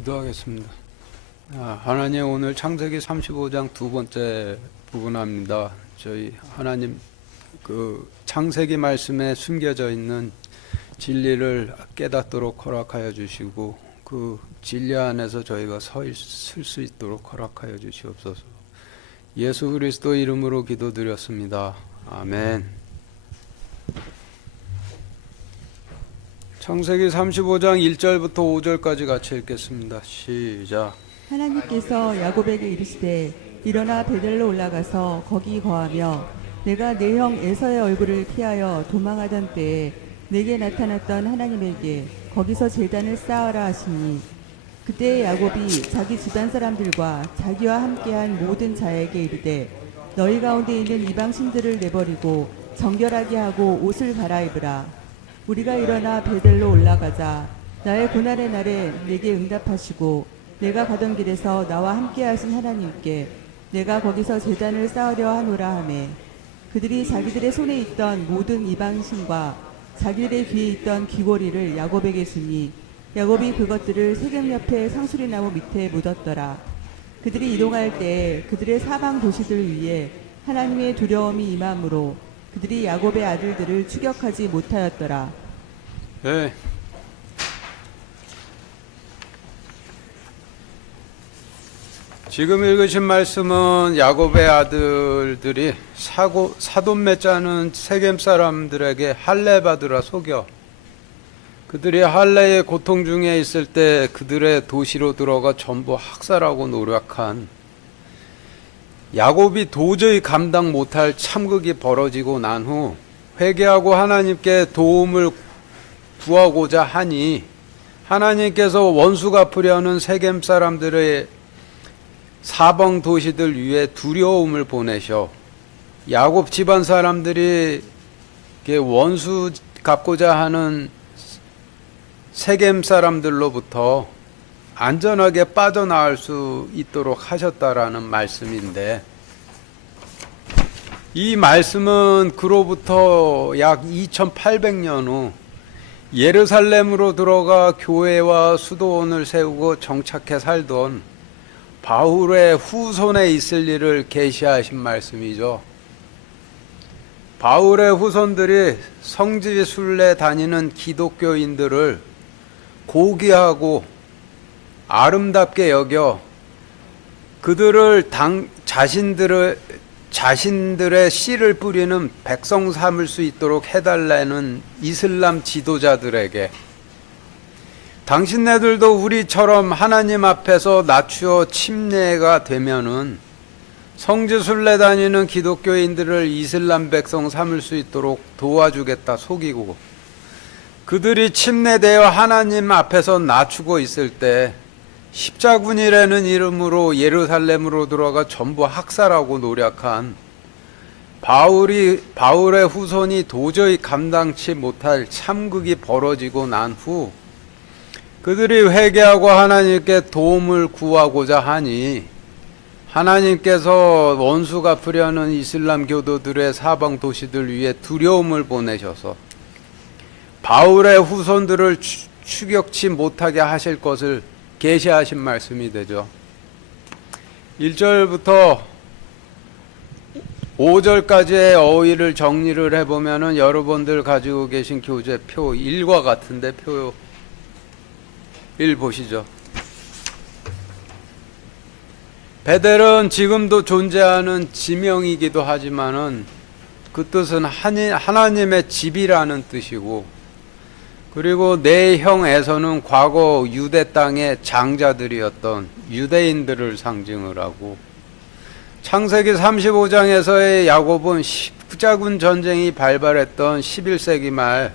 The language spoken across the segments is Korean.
기도하겠습니다. 하나님, 오늘 창세기 35장 두 번째 부분합니다. 저희 하나님 창세기 말씀에 숨겨져 있는 진리를 깨닫도록 허락하여 주시고 그 진리 안에서 저희가 설 수 있도록 허락하여 주시옵소서. 예수 그리스도 이름으로 기도드렸습니다. 아멘. 창세기 35장 1절부터 5절까지 같이 읽겠습니다. 시작. 하나님께서 야곱에게 이르시되 일어나 베델로 올라가서 거기 거하며 내가 내 형 에서의 얼굴을 피하여 도망하던 때에 내게 나타났던 하나님에게 거기서 제단을 쌓으라 하시니 그때 야곱이 자기 집안 사람들과 자기와 함께한 모든 자에게 이르되 너희 가운데 있는 이방 신들을 내버리고 정결하게 하고 옷을 갈아입으라. 우리가 일어나 베델로 올라가자. 나의 고난의 날에 내게 응답하시고 내가 가던 길에서 나와 함께 하신 하나님께 내가 거기서 제단을 쌓으려 하노라 하매 그들이 자기들의 손에 있던 모든 이방신과 자기들의 귀에 있던 귀고리를 야곱에게 주니 야곱이 그것들을 세겜 옆에 상수리 나무 밑에 묻었더라. 그들이 이동할 때 그들의 사방 도시들 위에 하나님의 두려움이 임함으로 그들이 야곱의 아들들을 추격하지 못하였더라. 네. 지금 읽으신 말씀은 야곱의 아들들이 사돈 맺자는 세겜 사람들에게 할례 받으라 속여 그들이 할례의 고통 중에 있을 때 그들의 도시로 들어가 전부 학살하고 노력한 야곱이 도저히 감당 못할 참극이 벌어지고 난 후 회개하고 하나님께 도움을 구하고자 하니 하나님께서 원수 갚으려는 세겜 사람들의 사방 도시들 위에 두려움을 보내셔 야곱 집안 사람들이 원수 갚고자 하는 세겜 사람들로부터 안전하게 빠져나올 수 있도록 하셨다라는 말씀인데 이 말씀은 그로부터 약 2800년 후 예루살렘으로 들어가 교회와 수도원을 세우고 정착해 살던 바울의 후손에 있을 일을 계시하신 말씀이죠. 바울의 후손들이 성지 순례 다니는 기독교인들을 고귀하고 아름답게 여겨 그들을 자신들의 씨를 뿌리는 백성 삼을 수 있도록 해달라는 이슬람 지도자들에게 당신네들도 우리처럼 하나님 앞에서 낮추어 침례가 되면은 성지 순례 다니는 기독교인들을 이슬람 백성 삼을 수 있도록 도와주겠다 속이고 그들이 침례되어 하나님 앞에서 낮추고 있을 때 십자군이라는 이름으로 예루살렘으로 들어가 전부 학살하고 노력한 바울의 후손이 도저히 감당치 못할 참극이 벌어지고 난 후 그들이 회개하고 하나님께 도움을 구하고자 하니 하나님께서 원수 갚으려는 이슬람 교도들의 사방 도시들 위에 두려움을 보내셔서 바울의 후손들을 추격치 못하게 하실 것을 계시하신 말씀이 되죠. 1절부터 5절까지의 어휘를 정리를 해보면은 여러분들 가지고 계신 교재표 1과 같은데 표 1 보시죠. 베델은 지금도 존재하는 지명이기도 하지만은 그 뜻은 하나님의 집이라는 뜻이고 그리고 내 형 에서는 과거 유대 땅의 장자들이었던 유대인들을 상징을 하고 창세기 35장에서의 야곱은 십자군 전쟁이 발발했던 11세기 말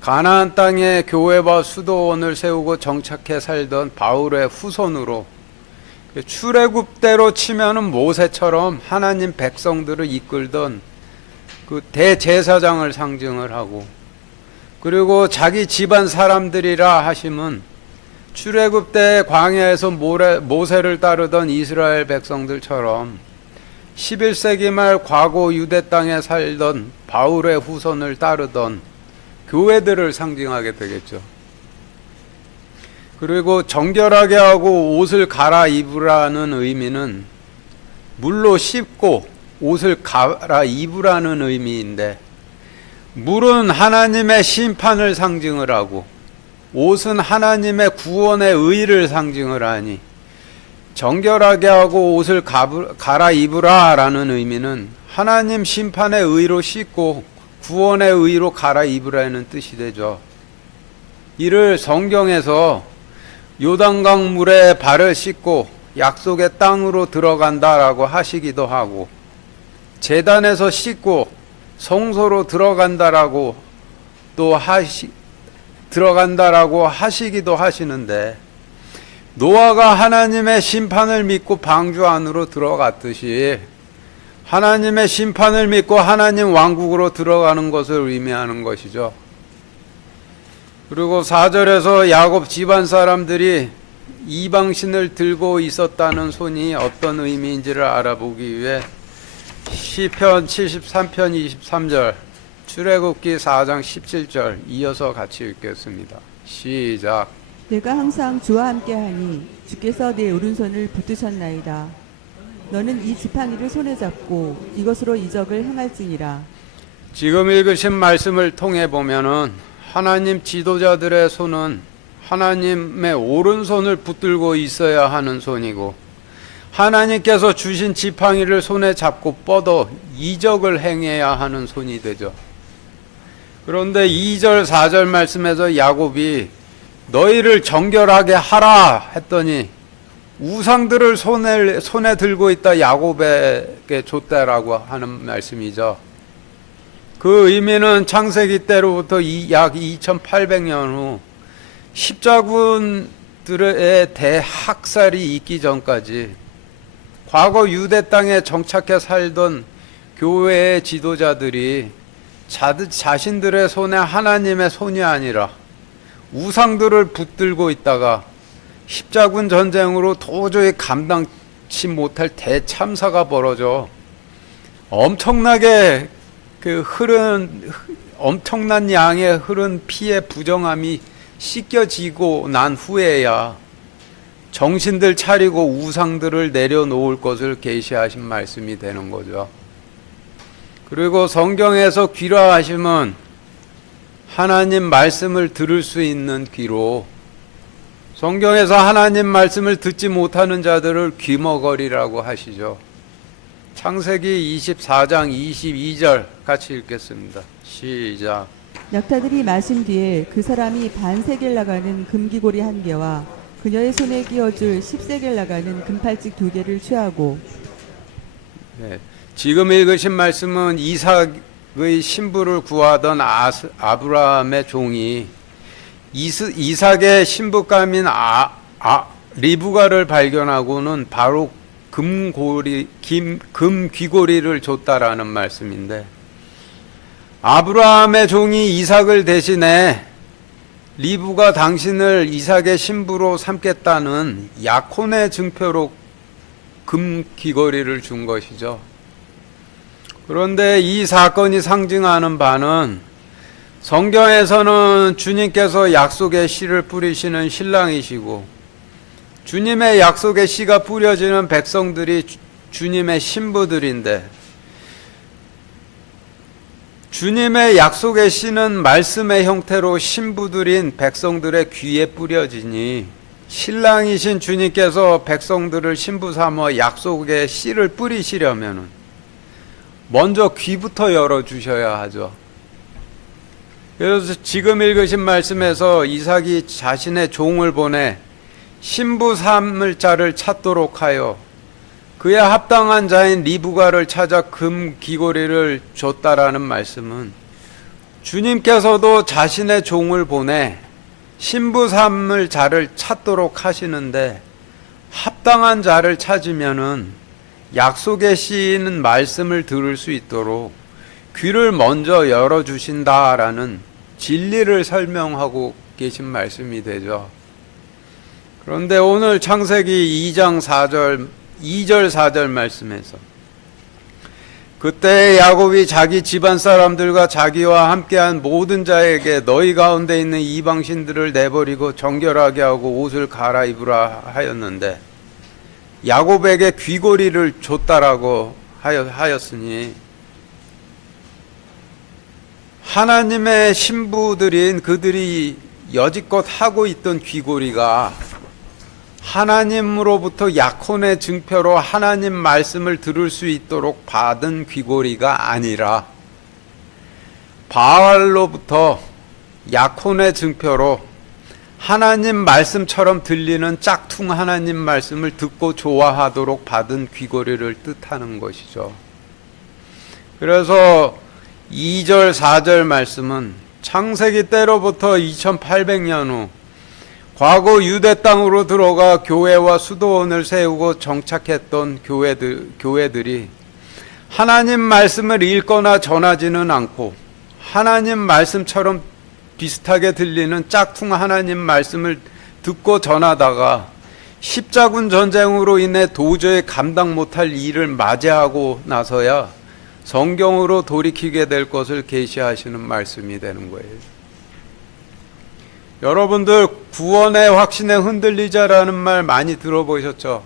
가나안 땅에 교회와 수도원을 세우고 정착해 살던 바울의 후손으로 출애굽대로 치면은 모세처럼 하나님 백성들을 이끌던 그 대제사장을 상징을 하고 그리고 자기 집안 사람들이라 하심은 출애굽 때 광야에서 모세를 따르던 이스라엘 백성들처럼 11세기 말 과거 유대 땅에 살던 바울의 후손을 따르던 교회들을 상징하게 되겠죠. 그리고 정결하게 하고 옷을 갈아입으라는 의미는 물로 씻고 옷을 갈아입으라는 의미인데, 물은 하나님의 심판을 상징을 하고 옷은 하나님의 구원의 의를 상징을 하니, 정결하게 하고 옷을 갈아입으라 라는 의미는 하나님 심판의 의로 씻고 구원의 의로 갈아입으라는 뜻이 되죠. 이를 성경에서 요단강 물에 발을 씻고 약속의 땅으로 들어간다라고 하시기도 하고, 제단에서 씻고 성소로 들어간다라고 들어간다라고 하시기도 하시는데, 노아가 하나님의 심판을 믿고 방주 안으로 들어갔듯이 하나님의 심판을 믿고 하나님 왕국으로 들어가는 것을 의미하는 것이죠. 그리고 4절에서 야곱 집안 사람들이 이방신을 들고 있었다는 손이 어떤 의미인지를 알아보기 위해 시편 73편 23절, 출애굽기 4장 17절 이어서 같이 읽겠습니다. 시작. 내가 항상 주와 함께하니 주께서 내 오른손을 붙드셨나이다. 너는 이 지팡이를 손에 잡고 이것으로 이적을 행할지니라. 지금 읽으신 말씀을 통해 보면은 하나님 지도자들의 손은 하나님의 오른손을 붙들고 있어야 하는 손이고, 하나님께서 주신 지팡이를 손에 잡고 뻗어 이적을 행해야 하는 손이 되죠. 그런데 2절 4절 말씀에서 야곱이 너희를 정결하게 하라 했더니 우상들을 손에 들고 있다 야곱에게 줬다라고 하는 말씀이죠. 그 의미는 창세기 때로부터 약 2800년 후 십자군들의 대학살이 있기 전까지 과거 유대 땅에 정착해 살던 교회의 지도자들이 자신들의 손에 하나님의 손이 아니라 우상들을 붙들고 있다가 십자군 전쟁으로 도저히 감당치 못할 대참사가 벌어져 엄청나게 엄청난 양의 흐른 피의 부정함이 씻겨지고 난 후에야 정신들 차리고 우상들을 내려놓을 것을 계시하신 말씀이 되는 거죠. 그리고 성경에서 귀라 하심은 하나님 말씀을 들을 수 있는 귀로, 성경에서 하나님 말씀을 듣지 못하는 자들을 귀머거리라고 하시죠. 창세기 24장 22절 같이 읽겠습니다. 시작. 낙타들이 마신 뒤에 그 사람이 반세겔 나가는 금기고리 1개와 그녀의 손에 끼워줄 10세겔 나가는 금팔찌 2개를 취하고. 네, 지금 읽으신 말씀은 이삭의 신부를 구하던 아브라함의 종이 이삭의 신부감인 리브가를 발견하고는 바로 금귀고리를 줬다라는 말씀인데, 아브라함의 종이 이삭을 대신해 리브가 당신을 이삭의 신부로 삼겠다는 약혼의 증표로 금귀고리를 준 것이죠. 그런데 이 사건이 상징하는 바는 성경에서는 주님께서 약속의 씨를 뿌리시는 신랑이시고, 주님의 약속의 씨가 뿌려지는 백성들이 주님의 신부들인데, 주님의 약속의 씨는 말씀의 형태로 신부들인 백성들의 귀에 뿌려지니, 신랑이신 주님께서 백성들을 신부 삼아 약속의 씨를 뿌리시려면 먼저 귀부터 열어주셔야 하죠. 그래서 지금 읽으신 말씀에서 이삭이 자신의 종을 보내 신부 삼을 자를 찾도록 하여 그에 합당한 자인 리브가를 찾아 금 귀고리를 줬다라는 말씀은 주님께서도 자신의 종을 보내 신부 삼을 자를 찾도록 하시는데, 합당한 자를 찾으면은 약속의 씨는 말씀을 들을 수 있도록 귀를 먼저 열어주신다라는 진리를 설명하고 계신 말씀이 되죠. 그런데 오늘 창세기 2장 4절, 2절 4절 말씀에서 그때 야곱이 자기 집안 사람들과 자기와 함께한 모든 자에게 너희 가운데 있는 이방신들을 내버리고 정결하게 하고 옷을 갈아입으라 하였는데 야곱에게 귀고리를 줬다라고 하였으니 하나님의 신부들인 그들이 여지껏 하고 있던 귀고리가 하나님으로부터 약혼의 증표로 하나님 말씀을 들을 수 있도록 받은 귀고리가 아니라 바알로부터 약혼의 증표로 하나님 말씀처럼 들리는 짝퉁 하나님 말씀을 듣고 좋아하도록 받은 귀고리를 뜻하는 것이죠. 그래서 2절 4절 말씀은 창세기 때로부터 2800년 후 과거 유대 땅으로 들어가 교회와 수도원을 세우고 정착했던 교회들이 하나님 말씀을 읽거나 전하지는 않고 하나님 말씀처럼 비슷하게 들리는 짝퉁 하나님 말씀을 듣고 전하다가 십자군 전쟁으로 인해 도저히 감당 못할 일을 맞이하고 나서야 성경으로 돌이키게 될 것을 계시하시는 말씀이 되는 거예요. 여러분들 구원의 확신에 흔들리자라는 말 많이 들어보셨죠?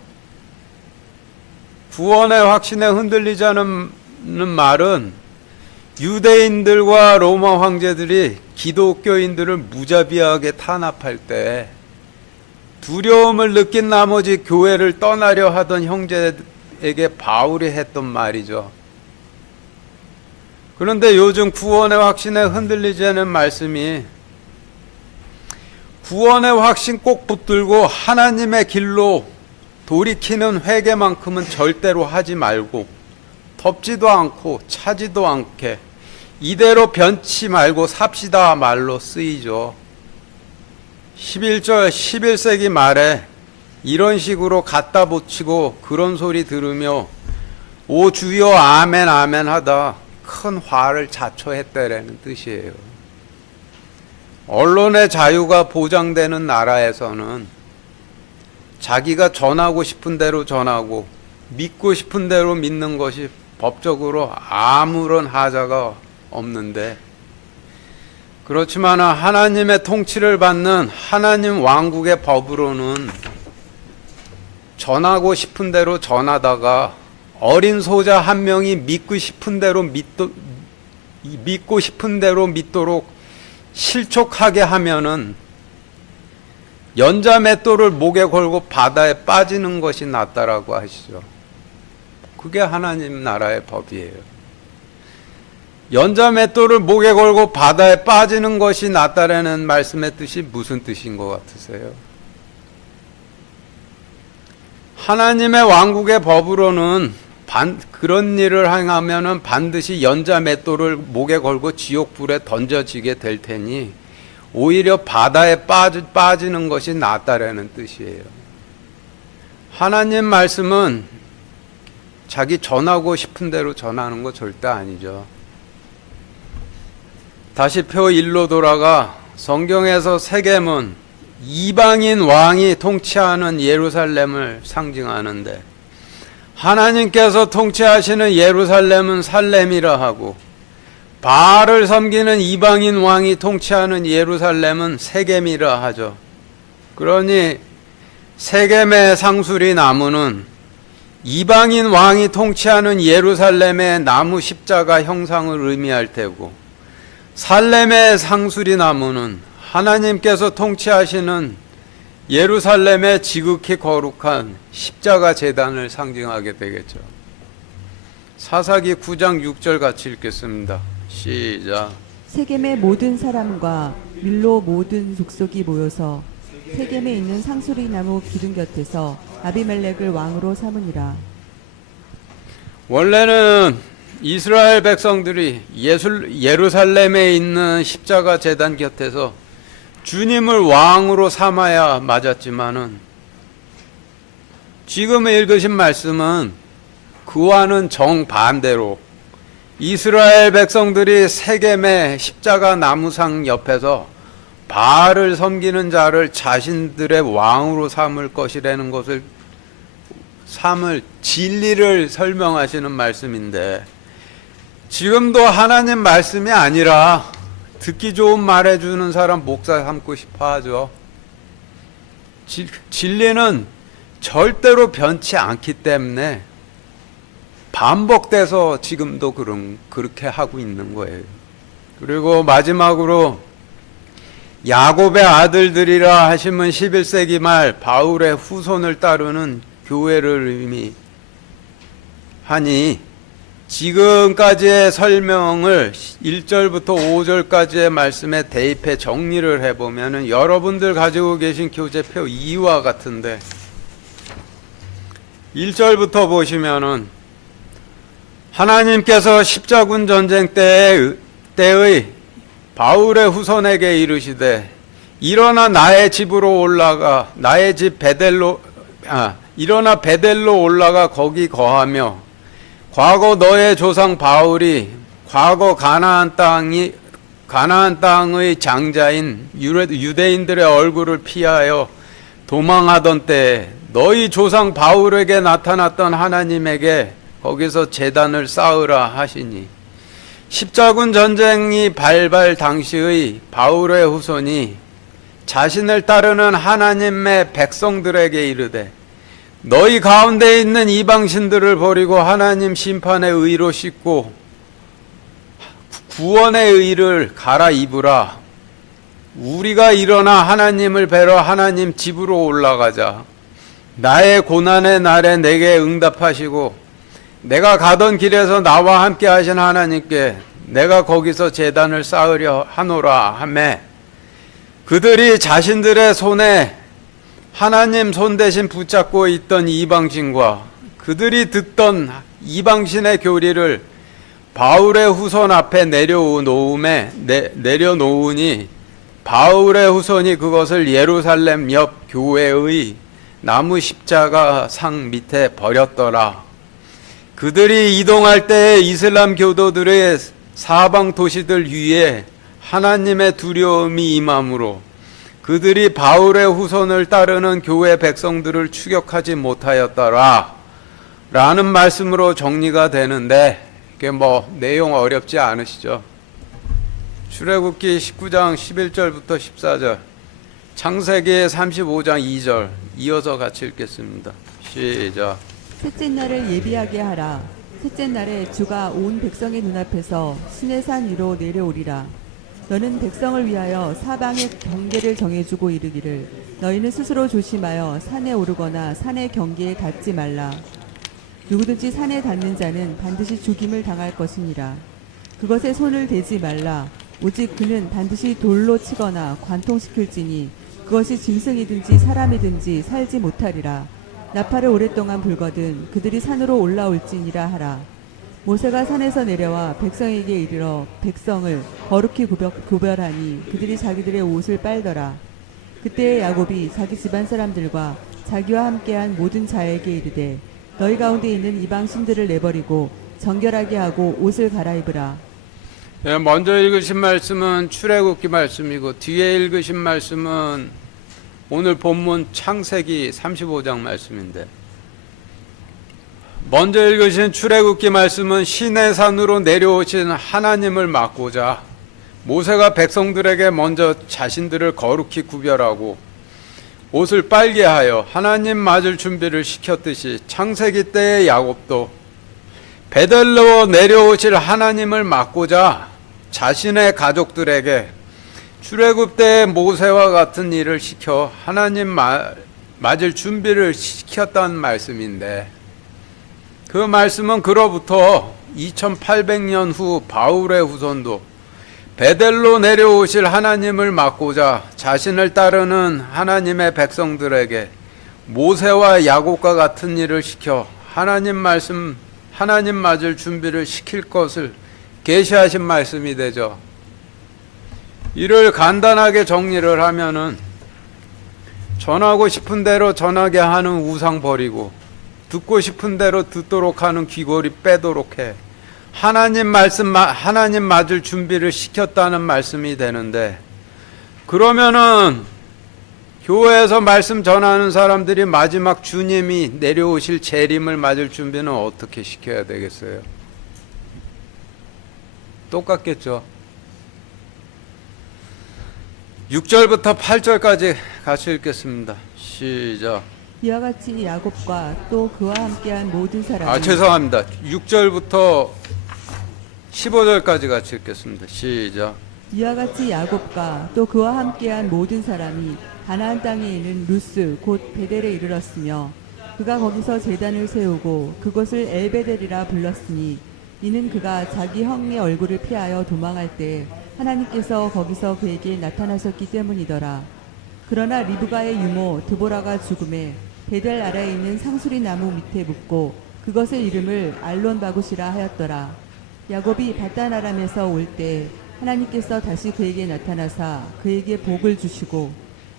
구원의 확신에 흔들리자는 말은 유대인들과 로마 황제들이 기독교인들을 무자비하게 탄압할 때 두려움을 느낀 나머지 교회를 떠나려 하던 형제에게 바울이 했던 말이죠. 그런데 요즘 구원의 확신에 흔들리자는 말씀이 구원의 확신 꼭 붙들고 하나님의 길로 돌이키는 회개만큼은 절대로 하지 말고 덥지도 않고 차지도 않게 이대로 변치 말고 삽시다 말로 쓰이죠. 11세기 말에 이런 식으로 갖다 붙이고 그런 소리 들으며 오 주여 아멘 아멘 하다 큰 화를 자초했다라는 뜻이에요. 언론의 자유가 보장되는 나라에서는 자기가 전하고 싶은 대로 전하고 믿고 싶은 대로 믿는 것이 법적으로 아무런 하자가 없는데, 그렇지만 하나님의 통치를 받는 하나님 왕국의 법으로는 전하고 싶은 대로 전하다가 어린 소자 한 명이 믿고 싶은 대로 믿도록 실족하게 하면은 연자맷돌을 목에 걸고 바다에 빠지는 것이 낫다라고 하시죠. 그게 하나님 나라의 법이에요. 연자맷돌을 목에 걸고 바다에 빠지는 것이 낫다라는 말씀의 뜻이 무슨 뜻인 것 같으세요? 하나님의 왕국의 법으로는 그런 일을 행하면은 반드시 연자맷돌을 목에 걸고 지옥불에 던져지게 될 테니 오히려 바다에 빠지는 것이 낫다라는 뜻이에요. 하나님 말씀은 자기 전하고 싶은 대로 전하는 거 절대 아니죠. 다시 표 1로 돌아가 성경에서 세겜은 이방인 왕이 통치하는 예루살렘을 상징하는데 하나님께서 통치하시는 예루살렘은 살렘이라 하고 바알을 섬기는 이방인 왕이 통치하는 예루살렘은 세겜이라 하죠. 그러니 세겜의 상수리 나무는 이방인 왕이 통치하는 예루살렘의 나무 십자가 형상을 의미할 테고 살렘의 상수리 나무는 하나님께서 통치하시는 예루살렘의 지극히 거룩한 십자가 제단을 상징하게 되겠죠. 사사기 9장 6절 같이 읽겠습니다. 시작. 세겜의 모든 사람과 밀로 모든 족속이 모여서 세겜에 있는 상수리 나무 기둥 곁에서 아비멜렉을 왕으로 삼으니라. 원래는 이스라엘 백성들이 예루살렘에 있는 십자가 제단 곁에서 주님을 왕으로 삼아야 맞았지만은 지금 읽으신 말씀은 그와는 정반대로 이스라엘 백성들이 세겜의 십자가 나무상 옆에서 바알을 섬기는 자를 자신들의 왕으로 삼을 것이라는 진리를 설명하시는 말씀인데 지금도 하나님 말씀이 아니라 듣기 좋은 말 해주는 사람 목사 삼고 싶어 하죠. 진리는 절대로 변치 않기 때문에 반복돼서 지금도 그렇게 하고 있는 거예요. 그리고 마지막으로 야곱의 아들들이라 하시면 11세기 말 바울의 후손을 따르는 교회를 의미하니 지금까지의 설명을 1절부터 5절까지의 말씀에 대입해 정리를 해보면 여러분들 가지고 계신 교재표 2와 같은데 1절부터 보시면은 하나님께서 십자군 전쟁 때의 바울의 후손에게 이르시되 일어나 나의 집으로 올라가 나의 집 일어나 베델로 올라가 거기 거하며 과거 너의 조상 바울이 과거 가나안 땅의 장자인 유대인들의 얼굴을 피하여 도망하던 때에 너희 조상 바울에게 나타났던 하나님에게 거기서 제단을 쌓으라 하시니 십자군 전쟁이 발발 당시의 바울의 후손이 자신을 따르는 하나님의 백성들에게 이르되 너희 가운데 있는 이방신들을 버리고 하나님 심판의 의로 씻고 구원의 의를 갈아입으라. 우리가 일어나 하나님을 뵈러 하나님 집으로 올라가자. 나의 고난의 날에 내게 응답하시고 내가 가던 길에서 나와 함께 하신 하나님께 내가 거기서 제단을 쌓으려 하노라 하매 그들이 자신들의 손에 하나님 손 대신 붙잡고 있던 이방신과 그들이 듣던 이방신의 교리를 바울의 후손 앞에 내려놓으니 바울의 후손이 그것을 예루살렘 옆 교회의 나무 십자가 상 밑에 버렸더라. 그들이 이동할 때 이슬람 교도들의 사방 도시들 위에 하나님의 두려움이 임함으로 그들이 바울의 후손을 따르는 교회 백성들을 추격하지 못하였더라 라는 말씀으로 정리가 되는데 이게 내용 어렵지 않으시죠? 출애굽기 19장 11절부터 14절 창세기 35장 2절 이어서 같이 읽겠습니다. 시작. 셋째 날을 예비하게 하라. 셋째 날에 주가 온 백성의 눈앞에서 시내산 위로 내려오리라. 너는 백성을 위하여 사방의 경계를 정해주고 이르기를 너희는 스스로 조심하여 산에 오르거나 산의 경계에 닿지 말라. 누구든지 산에 닿는 자는 반드시 죽임을 당할 것이니라. 그것에 손을 대지 말라. 오직 그는 반드시 돌로 치거나 관통시킬지니 그것이 짐승이든지 사람이든지 살지 못하리라. 나팔을 오랫동안 불거든 그들이 산으로 올라올지니라 하라. 모세가 산에서 내려와 백성에게 이르러 백성을 거룩히 구별하니 그들이 자기들의 옷을 빨더라. 그때 야곱이 자기 집안 사람들과 자기와 함께한 모든 자에게 이르되 너희 가운데 있는 이방 신들을 내버리고 정결하게 하고 옷을 갈아입으라. 먼저 읽으신 말씀은 출애굽기 말씀이고 뒤에 읽으신 말씀은 오늘 본문 창세기 35장 말씀인데 먼저 읽으신 출애굽기 말씀은 시내산으로 내려오신 하나님을 맞고자 모세가 백성들에게 먼저 자신들을 거룩히 구별하고 옷을 빨게 하여 하나님 맞을 준비를 시켰듯이 창세기 때의 야곱도 베델로 내려오실 하나님을 맞고자 자신의 가족들에게 출애굽 때 모세와 같은 일을 시켜 하나님 맞을 준비를 시켰다는 말씀인데 그 말씀은 그로부터 2800년 후 바울의 후손도 베델로 내려오실 하나님을 맞고자 자신을 따르는 하나님의 백성들에게 모세와 야곱과 같은 일을 시켜 하나님 맞을 준비를 시킬 것을 계시하신 말씀이 되죠. 이를 간단하게 정리를 하면은 전하고 싶은 대로 전하게 하는 우상 버리고 듣고 싶은 대로 듣도록 하는 귀걸이 빼도록 해. 하나님 맞을 준비를 시켰다는 말씀이 되는데 그러면은 교회에서 말씀 전하는 사람들이 마지막 주님이 내려오실 재림을 맞을 준비는 어떻게 시켜야 되겠어요? 똑같겠죠. 6절부터 8절까지 같이 읽겠습니다. 시작. 이와 같이 야곱과 또 그와 함께한 모든 사람이 죄송합니다. 6절부터 15절까지 같이 읽겠습니다. 시작. 이와 같이 야곱과 또 그와 함께한 모든 사람이 가나안 땅에 있는 루스 곧 베델에 이르렀으며 그가 거기서 제단을 세우고 그곳을 엘베델이라 불렀으니 이는 그가 자기 형의 얼굴을 피하여 도망할 때 하나님께서 거기서 그에게 나타나셨기 때문이더라. 그러나 리브가의 유모 드보라가 죽음에 베델 아래에 있는 상수리 나무 밑에 묻고 그것의 이름을 알론바굿이라 하였더라. 야곱이 바단 아람에서 올 때 하나님께서 다시 그에게 나타나사 그에게 복을 주시고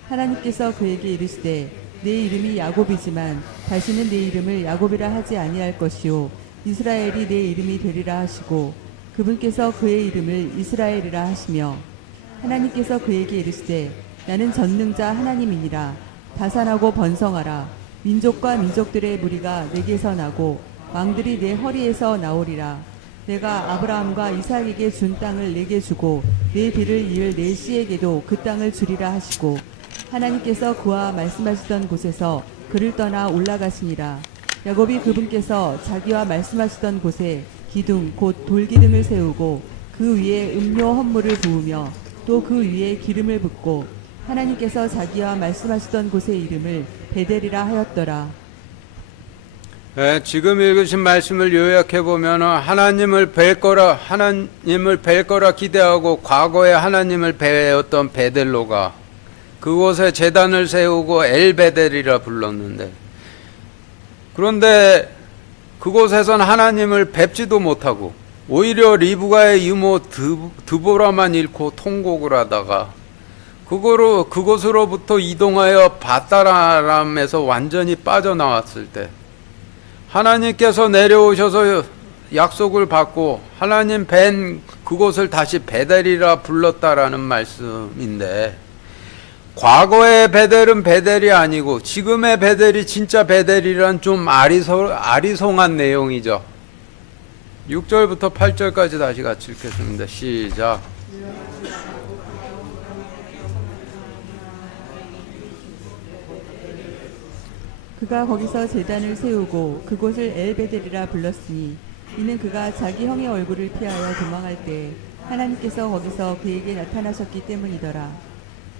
하나님께서 그에게 이르시되 내 이름이 야곱이지만 다시는 내 이름을 야곱이라 하지 아니할 것이요 이스라엘이 내 이름이 되리라 하시고 그분께서 그의 이름을 이스라엘이라 하시며 하나님께서 그에게 이르시되 나는 전능자 하나님이니라. 다산하고 번성하라. 민족과 민족들의 무리가 내게서 나고 왕들이 내 허리에서 나오리라. 내가 아브라함과 이삭에게 준 땅을 내게 주고 내 뒤를 이을 내 씨에게도 그 땅을 주리라 하시고 하나님께서 그와 말씀하시던 곳에서 그를 떠나 올라가시니라. 야곱이 그분께서 자기와 말씀하시던 곳에 기둥 곧 돌기둥을 세우고 그 위에 음료 헌물을 부으며 또 그 위에 기름을 붓고 하나님께서 자기와 말씀하시던 곳의 이름을 베델이라 하였더라. 네, 지금 읽으신 말씀을 요약해 보면 하나님을 뵐 거라 기대하고 과거에 하나님을 배웠던 베델로가 그곳에 제단을 세우고 엘베델이라 불렀는데, 그런데 그곳에선 하나님을 뵙지도 못하고 오히려 리브가의 유모 드보라만 잃고 통곡을 하다가 그곳으로부터 이동하여 바다람에서 완전히 빠져나왔을 때 하나님께서 내려오셔서 약속을 받고 하나님 뵌 그곳을 다시 베델이라 불렀다라는 말씀인데, 과거의 베델은 베델이 아니고 지금의 베델이 진짜 베델이란 좀 아리송한 내용이죠. 6절부터 8절까지 다시 같이 읽겠습니다. 시작. 그가 거기서 제단을 세우고 그곳을 엘베델이라 불렀으니 이는 그가 자기 형의 얼굴을 피하여 도망할 때 하나님께서 거기서 그에게 나타나셨기 때문이더라.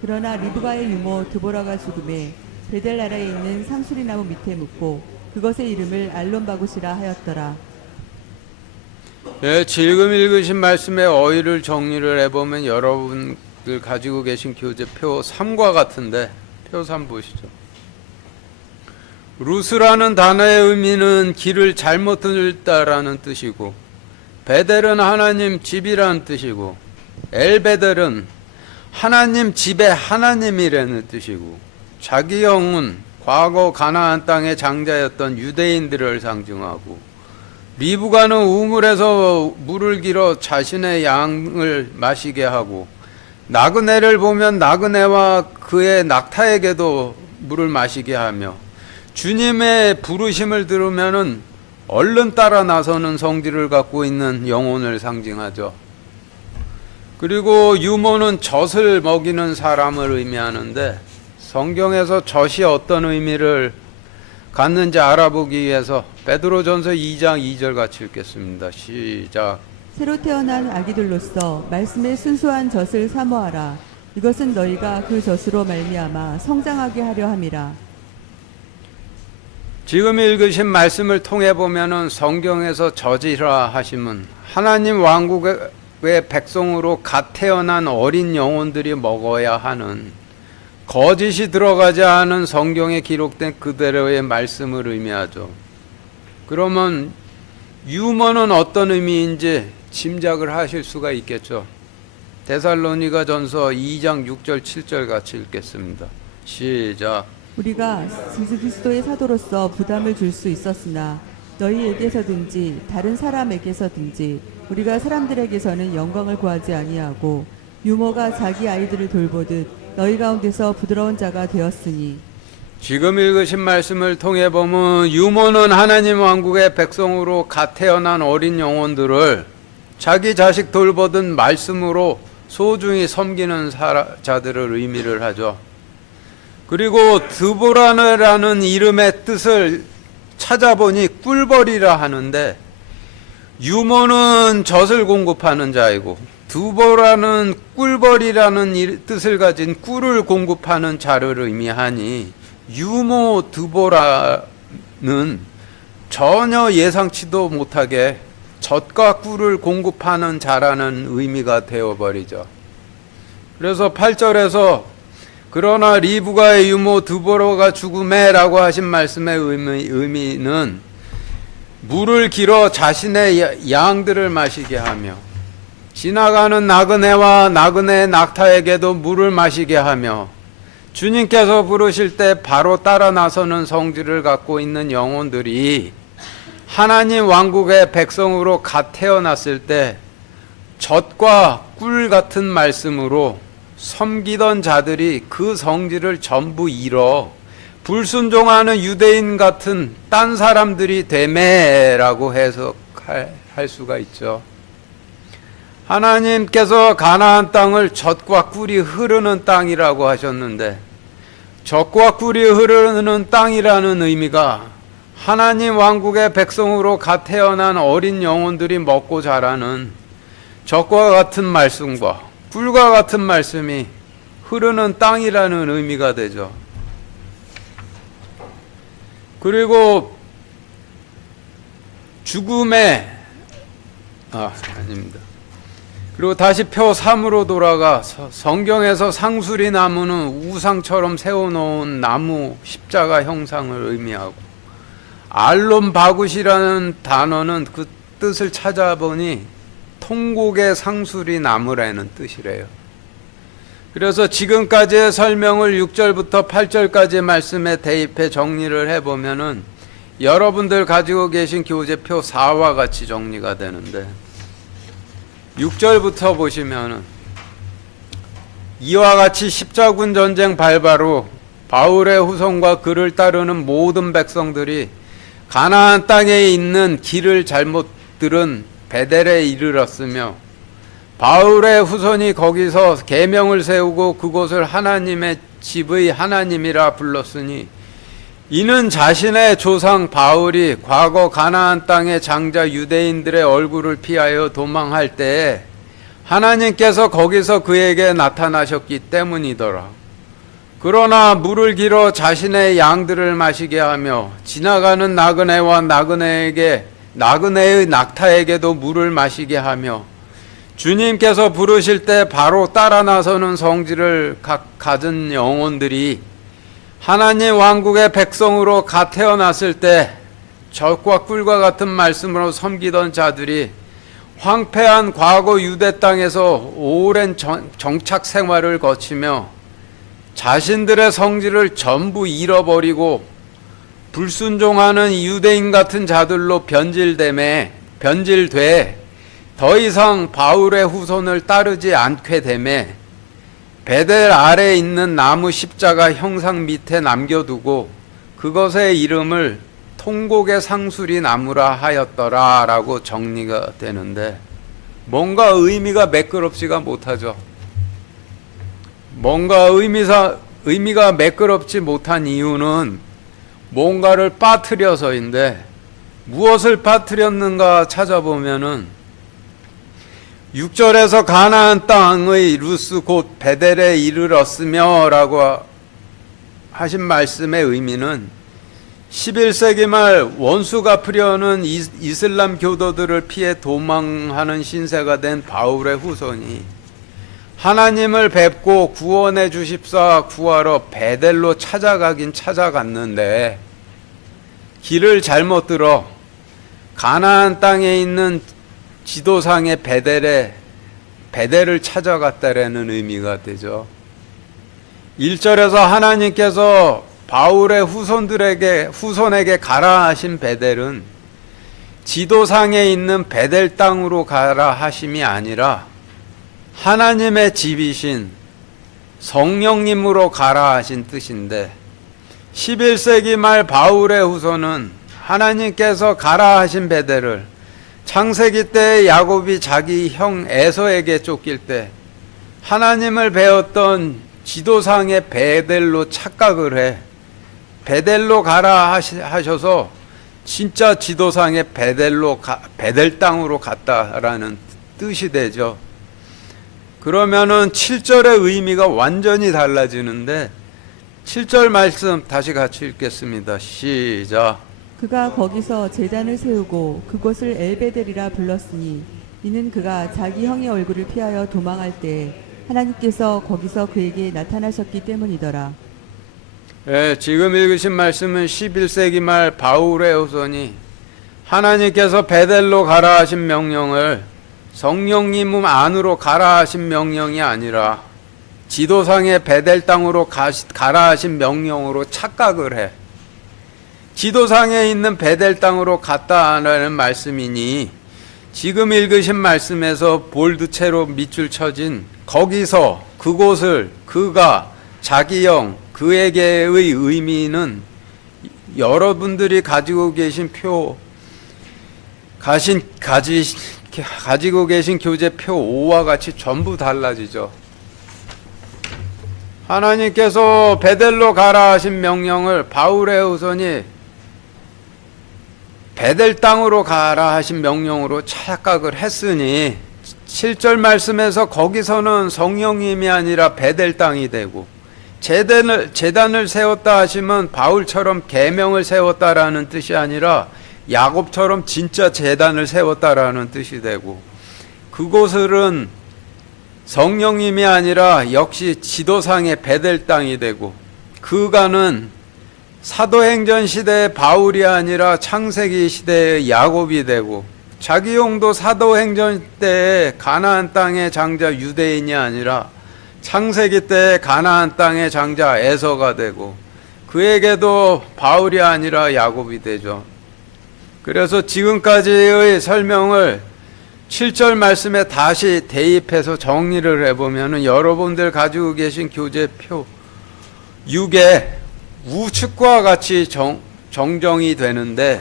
그러나 리브가의 유모 드보라가 죽음에 베델 나라에 있는 상수리 나무 밑에 묻고 그것의 이름을 알론바굿이라 하였더라. 네, 지금 읽으신 말씀의 어휘를 정리를 해보면 여러분들 가지고 계신 교재 표 3과 같은데, 표 3 보시죠. 루스라는 단어의 의미는 길을 잘못 들다라는 뜻이고, 베델은 하나님 집이라는 뜻이고, 엘베델은 하나님 집의 하나님이라는 뜻이고, 자기 형은 과거 가나안 땅의 장자였던 유대인들을 상징하고, 리브가는 우물에서 물을 길어 자신의 양을 마시게 하고, 나그네를 보면 나그네와 그의 낙타에게도 물을 마시게 하며, 주님의 부르심을 들으면은 얼른 따라 나서는 성질을 갖고 있는 영혼을 상징하죠. 그리고 유모는 젖을 먹이는 사람을 의미하는데, 성경에서 젖이 어떤 의미를 갖는지 알아보기 위해서 베드로전서 2장 2절 같이 읽겠습니다. 시작. 새로 태어난 아기들로서 말씀의 순수한 젖을 사모하라. 이것은 너희가 그 젖으로 말미암아 성장하게 하려 함이라. 지금 읽으신 말씀을 통해 보면은 성경에서 젖이라 하심은 하나님 왕국의 백성으로 갓 태어난 어린 영혼들이 먹어야 하는, 거짓이 들어가지 않은 성경에 기록된 그대로의 말씀을 의미하죠. 그러면 유머는 어떤 의미인지 짐작을 하실 수가 있겠죠. 데살로니가 전서 2장 6절 7절 같이 읽겠습니다. 시작. 우리가 그리스도의 사도로서 부담을 줄 수 있었으나 너희에게서든지 다른 사람에게서든지 우리가 사람들에게서는 영광을 구하지 아니하고 유모가 자기 아이들을 돌보듯 너희 가운데서 부드러운 자가 되었으니. 지금 읽으신 말씀을 통해 보면 유모는 하나님 왕국의 백성으로 갓 태어난 어린 영혼들을 자기 자식 돌보듯 말씀으로 소중히 섬기는 자들을 의미를 하죠. 그리고 드보라는 이름의 뜻을 찾아보니 꿀벌이라 하는데, 유모는 젖을 공급하는 자이고 드보라는 꿀벌이라는 뜻을 가진 꿀을 공급하는 자를 의미하니, 유모 드보라는 전혀 예상치도 못하게 젖과 꿀을 공급하는 자라는 의미가 되어버리죠. 그래서 8절에서 그러나 리브가의 유모 드보라가 죽음에 라고 하신 말씀의 의미는 물을 길어 자신의 양들을 마시게 하며, 지나가는 나그네와 나그네 낙타에게도 물을 마시게 하며, 주님께서 부르실 때 바로 따라 나서는 성질을 갖고 있는 영혼들이 하나님 왕국의 백성으로 갓 태어났을 때 젖과 꿀 같은 말씀으로 섬기던 자들이 그 성질을 전부 잃어 불순종하는 유대인 같은 딴 사람들이 되매라고 해석할 수가 있죠. 하나님께서 가나안 땅을 젖과 꿀이 흐르는 땅이라고 하셨는데, 젖과 꿀이 흐르는 땅이라는 의미가 하나님 왕국의 백성으로 갓 태어난 어린 영혼들이 먹고 자라는 젖과 같은 말씀과 꿀과 같은 말씀이 흐르는 땅이라는 의미가 되죠. 그리고 죽음의 아닙니다. 그리고 다시 표 3으로 돌아가 성경에서 상수리 나무는 우상처럼 세워놓은 나무 십자가 형상을 의미하고, 알론 바굿이라는 단어는 그 뜻을 찾아보니 통곡의 상수리 나무라는 뜻이래요. 그래서 지금까지의 설명을 6절부터 8절까지 말씀에 대입해 정리를 해보면은 여러분들 가지고 계신 교재표 4와 같이 정리가 되는데, 6절부터 보시면은 이와 같이 십자군 전쟁 발바로 바울의 후손과 그를 따르는 모든 백성들이 가나안 땅에 있는 길을 잘못 들은 베델에 이르렀으며, 바울의 후손이 거기서 계명을 세우고 그곳을 하나님의 집의 하나님이라 불렀으니, 이는 자신의 조상 바울이 과거 가나안 땅의 장자 유대인들의 얼굴을 피하여 도망할 때에 하나님께서 거기서 그에게 나타나셨기 때문이더라. 그러나 물을 길어 자신의 양들을 마시게 하며, 지나가는 나그네와 나그네의 낙타에게도 물을 마시게 하며, 주님께서 부르실 때 바로 따라 나서는 성질을 가진 영혼들이 하나님 왕국의 백성으로 갓 태어났을 때 젖과 꿀과 같은 말씀으로 섬기던 자들이 황폐한 과거 유대 땅에서 오랜 정착 생활을 거치며 자신들의 성질을 전부 잃어버리고 불순종하는 유대인 같은 자들로 변질돼 더 이상 바울의 후손을 따르지 않게 되매 베델 아래에 있는 나무 십자가 형상 밑에 남겨두고 그것의 이름을 통곡의 상수리 나무라 하였더라 라고 정리가 되는데, 뭔가 의미가 매끄럽지가 못하죠. 뭔가 의미가 매끄럽지 못한 이유는 뭔가를 빠뜨려서인데, 무엇을 빠뜨렸는가 찾아보면은 6절에서 가나안 땅의 루스 곧 베델에 이르렀으며 라고 하신 말씀의 의미는 11세기 말 원수 갚으려는 이슬람 교도들을 피해 도망하는 신세가 된 바울의 후손이 하나님을 뵙고 구원해 주십사 구하러 베델로 찾아가긴 찾아갔는데 길을 잘못 들어 가나안 땅에 있는 지도상의 베델을 찾아갔다라는 의미가 되죠. 1절에서 하나님께서 바울의 후손에게 가라 하신 베델은 지도상에 있는 베델 땅으로 가라 하심이 아니라 하나님의 집이신 성령님으로 가라 하신 뜻인데, 11세기 말 바울의 후손은 하나님께서 가라 하신 베델을 창세기 때 야곱이 자기 형 에서에게 쫓길 때 하나님을 배웠던 지도상의 베델로 착각을 해. 베델로 가라 하셔서 진짜 지도상의 베델 땅으로 갔다라는 뜻이 되죠. 그러면은 7절의 의미가 완전히 달라지는데 7절 말씀 다시 같이 읽겠습니다. 시작. 그가 거기서 제단을 세우고 그곳을 엘베델이라 불렀으니 이는 그가 자기 형의 얼굴을 피하여 도망할 때 하나님께서 거기서 그에게 나타나셨기 때문이더라. 예, 지금 읽으신 말씀은 11세기 말 바울의 후손이 하나님께서 베델로 가라 하신 명령을 성령님 안으로 가라 하신 명령이 아니라 지도상의 베델 땅으로 가라 하신 명령으로 착각을 해. 지도상에 있는 베델 땅으로 갔다라는 말씀이니 지금 읽으신 말씀에서 볼드체로 밑줄 쳐진 거기서 그곳을 그가 자기 형 그에게의 의미는 여러분들이 가지고 계신 가지고 계신 교재표 5와 같이 전부 달라지죠. 하나님께서 베델로 가라 하신 명령을 바울의 후손이 베델 땅으로 가라 하신 명령으로 착각을 했으니 7절 말씀에서 거기서는 성령님이 아니라 베델 땅이 되고 제단을 세웠다 하시면 바울처럼 계명을 세웠다라는 뜻이 아니라 야곱처럼 진짜 제단을 세웠다라는 뜻이 되고 그곳은 성령님이 아니라 역시 지도상의 베델 땅이 되고 그가는 사도행전 시대의 바울이 아니라 창세기 시대의 야곱이 되고 자기 형도 사도행전 때의 가나안 땅의 장자 유대인이 아니라 창세기 때의 가나안 땅의 장자 에서가 되고 그에게도 바울이 아니라 야곱이 되죠. 그래서 지금까지의 설명을 7절 말씀에 다시 대입해서 정리를 해보면 여러분들 가지고 계신 교재표 6에 우측과 같이 정정이 되는데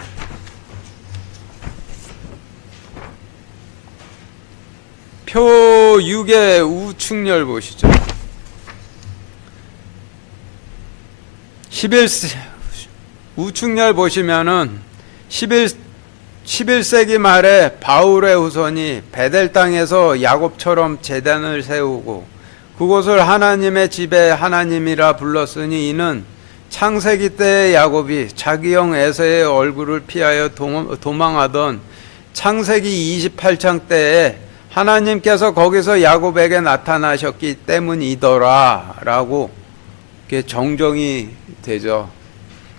표 6의 우측열 보시죠. 우측열 보시면은 11세기 말에 바울의 후손이 베델 땅에서 야곱처럼 제단을 세우고 그곳을 하나님의 집에 하나님이라 불렀으니 이는 창세기 때의 야곱이 자기 형 에서의 얼굴을 피하여 도망하던 창세기 28장 때에 하나님께서 거기서 야곱에게 나타나셨기 때문이더라 라고 이렇게 정정이 되죠.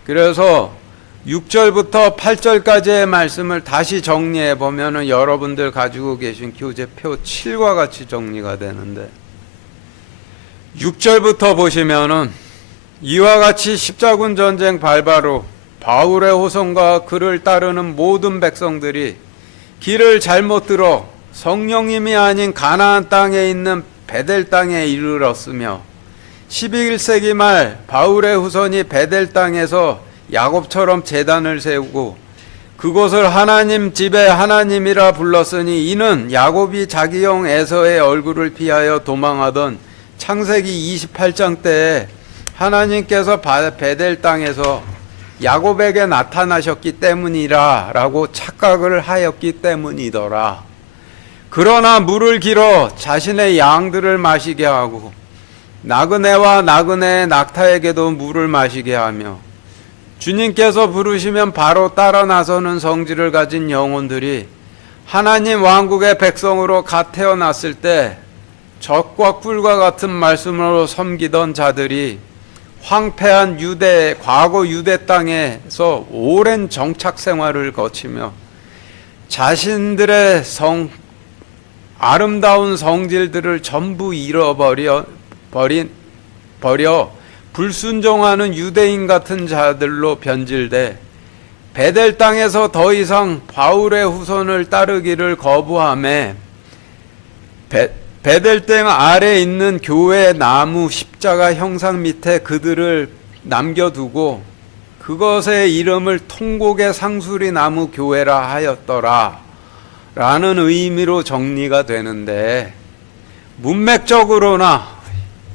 그래서 6절부터 8절까지의 말씀을 다시 정리해 보면 여러분들 가지고 계신 교재표 7과 같이 정리가 되는데 6절부터 보시면은 이와 같이 십자군 전쟁 발바로 바울의 후손과 그를 따르는 모든 백성들이 길을 잘못 들어 성령님이 아닌 가나안 땅에 있는 베델 땅에 이르렀으며 11세기 말 바울의 후손이 베델 땅에서 야곱처럼 제단을 세우고 그곳을 하나님 집에 하나님이라 불렀으니 이는 야곱이 자기 형 에서의 얼굴을 피하여 도망하던 창세기 28장 때에 하나님께서 베델 땅에서 야곱에게 나타나셨기 때문이라 라고 착각을 하였기 때문이더라. 그러나 물을 길어 자신의 양들을 마시게 하고 나그네와 나그네의 낙타에게도 물을 마시게 하며 주님께서 부르시면 바로 따라 나서는 성질을 가진 영혼들이 하나님 왕국의 백성으로 갓 태어났을 때 젖과 꿀과 같은 말씀으로 섬기던 자들이 황폐한 과거 유대 땅에서 오랜 정착 생활을 거치며 자신들의 아름다운 성질들을 전부 잃어버려 불순종하는 유대인 같은 자들로 변질돼 베델 땅에서 더 이상 바울의 후손을 따르기를 거부하며 베델 땅 아래 있는 교회 나무 십자가 형상 밑에 그들을 남겨두고 그것의 이름을 통곡의 상수리 나무 교회라 하였더라 라는 의미로 정리가 되는데, 문맥적으로나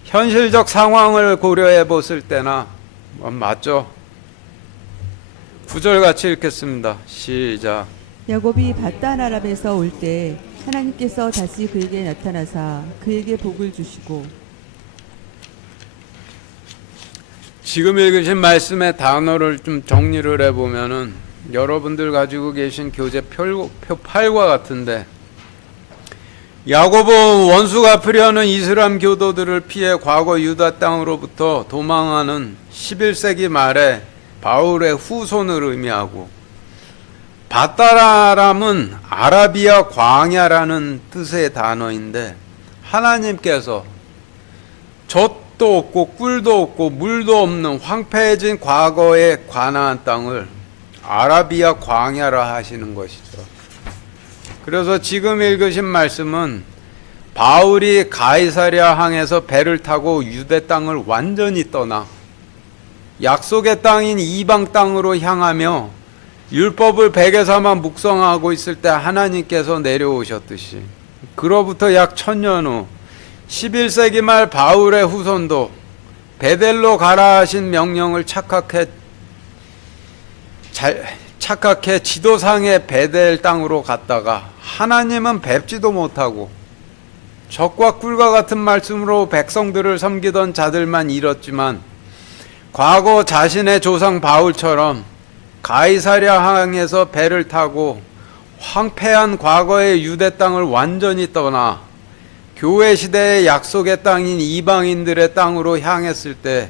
현실적 상황을 고려해 봤을 때나 맞죠? 구절 같이 읽겠습니다. 시작. 야곱이 바단 아람에서 올 때 하나님께서 다시 그에게 나타나사 그에게 복을 주시고. 지금 읽으신 말씀의 단어를 좀 정리를 해보면은 여러분들 가지고 계신 교재 표 8과 같은데, 야곱은 원수 갚으려는 이슬람 교도들을 피해 과거 유다 땅으로부터 도망하는 11세기 말에 바울의 후손을 의미하고, 바다라람은 아라비아 광야라는 뜻의 단어인데, 하나님께서 젖도 없고 꿀도 없고 물도 없는 황폐해진 과거의 가나안 땅을 아라비아 광야라 하시는 것이죠. 그래서 지금 읽으신 말씀은 바울이 가이사랴 항에서 배를 타고 유대 땅을 완전히 떠나 약속의 땅인 이방 땅으로 향하며 율법을 백에 삼아 묵상하고 있을 때 하나님께서 내려오셨듯이, 그로부터 약 1000년 후 11세기 말 바울의 후손도 베델로 가라 하신 명령을 착각해 지도상의 베델 땅으로 갔다가 하나님은 뵙지도 못하고 적과 꿀과 같은 말씀으로 백성들을 섬기던 자들만 잃었지만, 과거 자신의 조상 바울처럼 가이사랴 항에서 배를 타고 황폐한 과거의 유대 땅을 완전히 떠나 교회 시대의 약속의 땅인 이방인들의 땅으로 향했을 때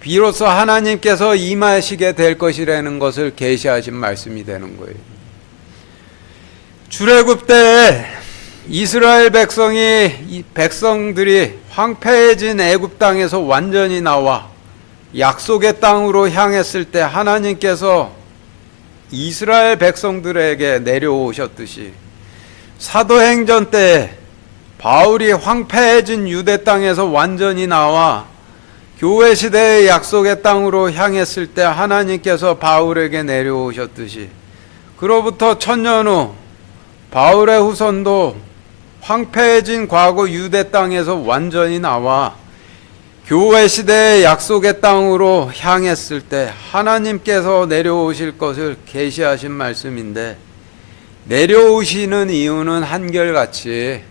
비로소 하나님께서 임하시게 될 것이라는 것을 계시하신 말씀이 되는 거예요. 출애굽 때에 이스라엘 백성들이 황폐해진 애굽 땅에서 완전히 나와 약속의 땅으로 향했을 때 하나님께서 이스라엘 백성들에게 내려오셨듯이, 사도행전 때 바울이 황폐해진 유대 땅에서 완전히 나와 교회 시대의 약속의 땅으로 향했을 때 하나님께서 바울에게 내려오셨듯이, 그로부터 1000년 후 바울의 후손도 황폐해진 과거 유대 땅에서 완전히 나와 교회 시대의 약속의 땅으로 향했을 때 하나님께서 내려오실 것을 계시하신 말씀인데, 내려오시는 이유는 한결같이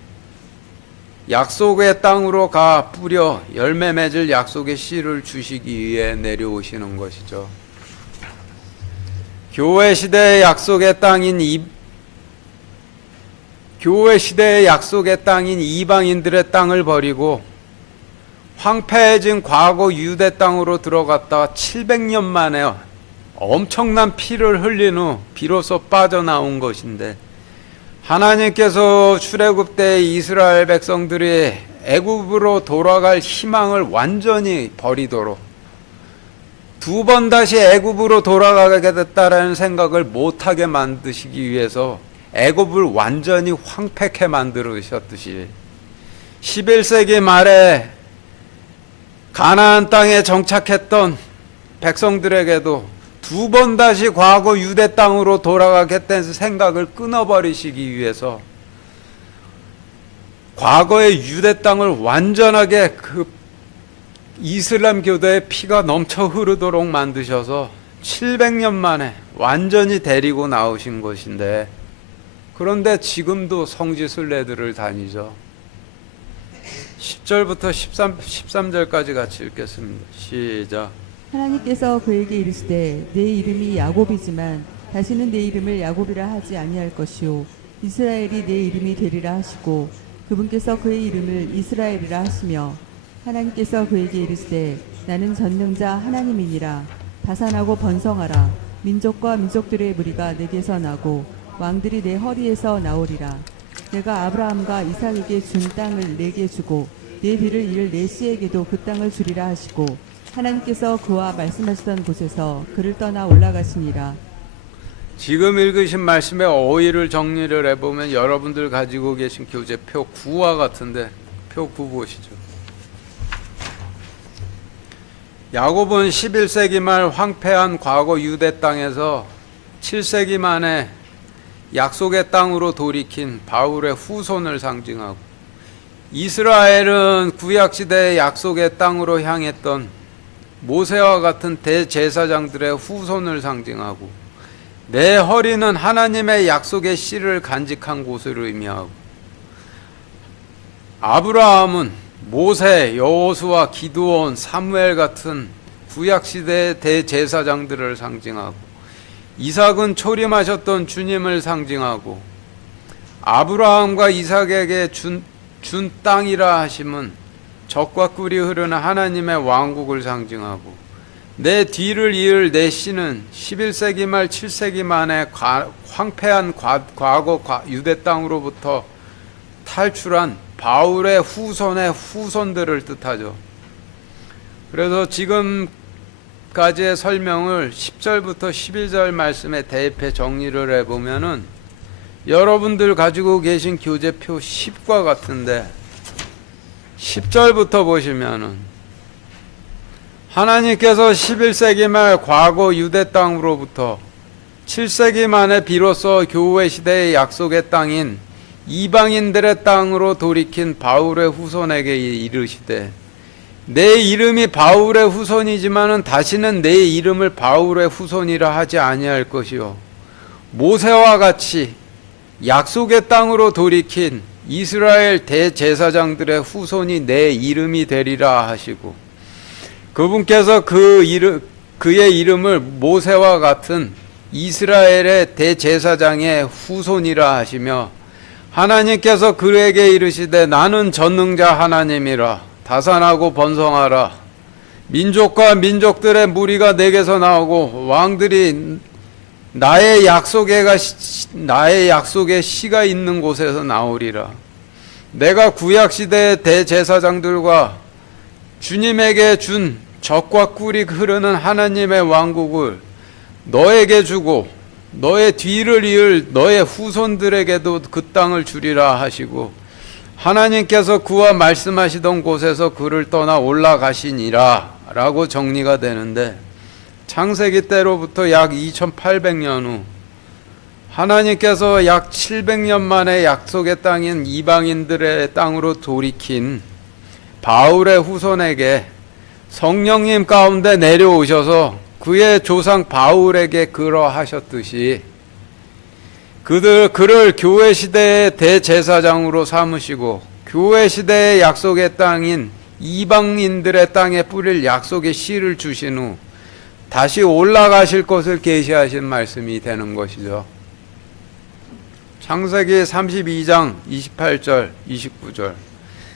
약속의 땅으로 가 뿌려 열매 맺을 약속의 씨를 주시기 위해 내려오시는 것이죠. 교회 시대의 약속의 땅인 이방인들의 땅을 버리고 황폐해진 과거 유대 땅으로 들어갔다가 700년 만에 엄청난 피를 흘린 후 비로소 빠져나온 것인데, 하나님께서 출애굽 때 이스라엘 백성들이 애굽으로 돌아갈 희망을 완전히 버리도록, 두 번 다시 애굽으로 돌아가게 됐다라는 생각을 못하게 만드시기 위해서 애굽을 완전히 황폐케 만들으셨듯이, 11세기 말에 가나안 땅에 정착했던 백성들에게도 두 번 다시 과거 유대 땅으로 돌아가겠다는 생각을 끊어버리시기 위해서 과거의 유대 땅을 완전하게 그 이슬람 교도의 피가 넘쳐 흐르도록 만드셔서 700년 만에 완전히 데리고 나오신 것인데, 그런데 지금도 성지순례들을 다니죠. 10절부터 13절까지 같이 읽겠습니다. 시작. 하나님께서 그에게 이르시되 내 이름이 야곱이지만 다시는 내 이름을 야곱이라 하지 아니할 것이요 이스라엘이 내 이름이 되리라 하시고, 그분께서 그의 이름을 이스라엘이라 하시며, 하나님께서 그에게 이르시되 나는 전능자 하나님이니라. 다산하고 번성하라. 민족과 민족들의 무리가 내게서 나고 왕들이 내 허리에서 나오리라. 내가 아브라함과 이삭에게 준 땅을 내게 주고 내 뒤를 이을 내 씨에게도 그 땅을 주리라 하시고, 하나님께서 그와 말씀하시던 곳에서 그를 떠나 올라가시니라. 지금 읽으신 말씀의 어휘를 정리를 해보면 여러분들 가지고 계신 교재 표 9와 같은데, 표 9 보시죠. 야곱은 11세기 말 황폐한 과거 유대 땅에서 7세기 만에 약속의 땅으로 돌이킨 바울의 후손을 상징하고, 이스라엘은 구약시대의 약속의 땅으로 향했던 모세와 같은 대제사장들의 후손을 상징하고, 내 허리는 하나님의 약속의 씨를 간직한 곳을 의미하고, 아브라함은 모세, 여호수아, 기드온, 사무엘 같은 구약시대의 대제사장들을 상징하고, 이삭은 초림하셨던 주님을 상징하고, 아브라함과 이삭에게 준 땅이라 하심은 젖과 꿀이 흐르는 하나님의 왕국을 상징하고, 내 뒤를 이을 내 씨는 11세기 말 7세기 만에 황폐한 과거 유대 땅으로부터 탈출한 바울의 후손의 후손들을 뜻하죠. 그래서 지금까지의 설명을 10절부터 11절 말씀에 대입해 정리를 해보면은 여러분들 가지고 계신 교재표 10과 같은데, 10절부터 보시면은 하나님께서 11세기 말 과거 유대 땅으로부터 7세기 만에 비로소 교회 시대의 약속의 땅인 이방인들의 땅으로 돌이킨 바울의 후손에게 이르시되, 내 이름이 바울의 후손이지만은 다시는 내 이름을 바울의 후손이라 하지 아니할 것이요, 모세와 같이 약속의 땅으로 돌이킨 이스라엘 대제사장들의 후손이 내 이름이 되리라 하시고, 그분께서 그의 이름을 모세와 같은 이스라엘의 대제사장의 후손이라 하시며, 하나님께서 그에게 이르시되 나는 전능자 하나님이라, 다산하고 번성하라. 민족과 민족들의 무리가 내게서 나오고 왕들이 나의 약속의 씨가 있는 곳에서 나오리라. 내가 구약시대의 대제사장들과 주님에게 준 젖과 꿀이 흐르는 하나님의 왕국을 너에게 주고 너의 뒤를 이을 너의 후손들에게도 그 땅을 주리라 하시고, 하나님께서 그와 말씀하시던 곳에서 그를 떠나 올라가시니라 라고 정리가 되는데, 창세기 때로부터 약 2800년 후 하나님께서 약 700년 만에 약속의 땅인 이방인들의 땅으로 돌이킨 바울의 후손에게 성령님 가운데 내려오셔서 그의 조상 바울에게 그러하셨듯이 그를 교회 시대의 대제사장으로 삼으시고, 교회 시대의 약속의 땅인 이방인들의 땅에 뿌릴 약속의 씨를 주신 후 다시 올라가실 것을 계시하신 말씀이 되는 것이죠. 창세기 32장 28절 29절,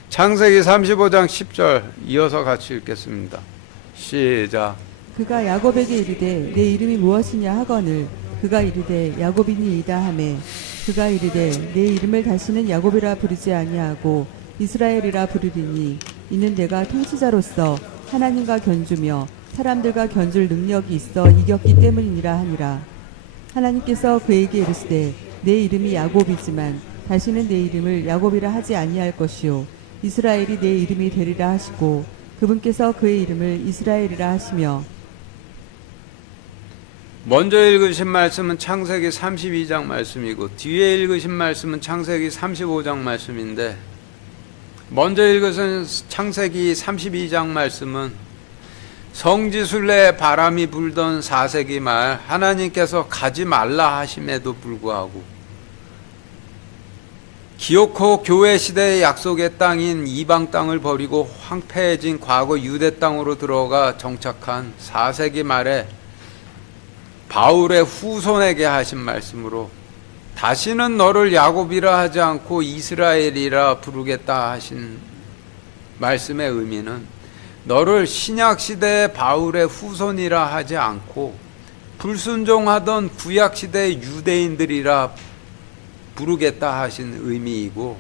창세기 35장 10절 이어서 같이 읽겠습니다. 시작. 그가 야곱에게 이르되 내 이름이 무엇이냐 하거늘 그가 이르되 야곱이니이다 하매, 그가 이르되 내 이름을 다시는 야곱이라 부르지 아니하고 이스라엘이라 부르리니 이는 내가 통치자로서 하나님과 견주며 사람들과 견줄 능력이 있어 이겼기 때문이니라 하니라. 하나님께서 그에게 이르시되 내 이름이 야곱이지만 다시는 내 이름을 야곱이라 하지 아니할 것이요 이스라엘이 내 이름이 되리라 하시고, 그분께서 그의 이름을 이스라엘이라 하시며. 먼저 읽으신 말씀은 창세기 32장 말씀이고, 뒤에 읽으신 말씀은 창세기 35장 말씀인데, 먼저 읽으신 창세기 32장 말씀은 성지순례에 바람이 불던 4세기 말 하나님께서 가지 말라 하심에도 불구하고 기어코 교회 시대의 약속의 땅인 이방 땅을 버리고 황폐해진 과거 유대 땅으로 들어가 정착한 4세기 말에 바울의 후손에게 하신 말씀으로, 다시는 너를 야곱이라 하지 않고 이스라엘이라 부르겠다 하신 말씀의 의미는, 너를 신약시대의 바울의 후손이라 하지 않고 불순종하던 구약시대의 유대인들이라 부르겠다 하신 의미이고,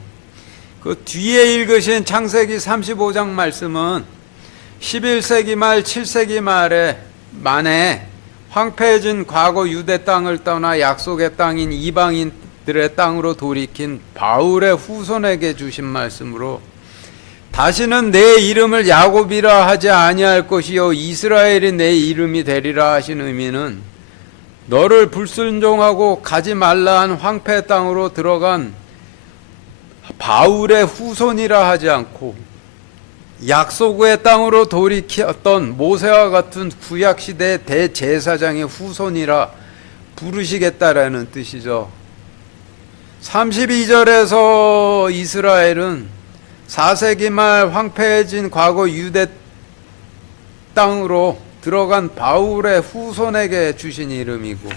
그 뒤에 읽으신 창세기 35장 말씀은 11세기 말 7세기 만에 황폐해진 과거 유대 땅을 떠나 약속의 땅인 이방인들의 땅으로 돌이킨 바울의 후손에게 주신 말씀으로, 다시는 내 이름을 야곱이라 하지 아니할 것이요 이스라엘이 내 이름이 되리라 하신 의미는, 너를 불순종하고 가지 말라 한 황폐 땅으로 들어간 바울의 후손이라 하지 않고 약속의 땅으로 돌이켰던 모세와 같은 구약시대의 대제사장의 후손이라 부르시겠다라는 뜻이죠. 32절에서 이스라엘은 4세기 말 황폐해진 과거 유대 땅으로 들어간 바울의 후손에게 주신 이름이고,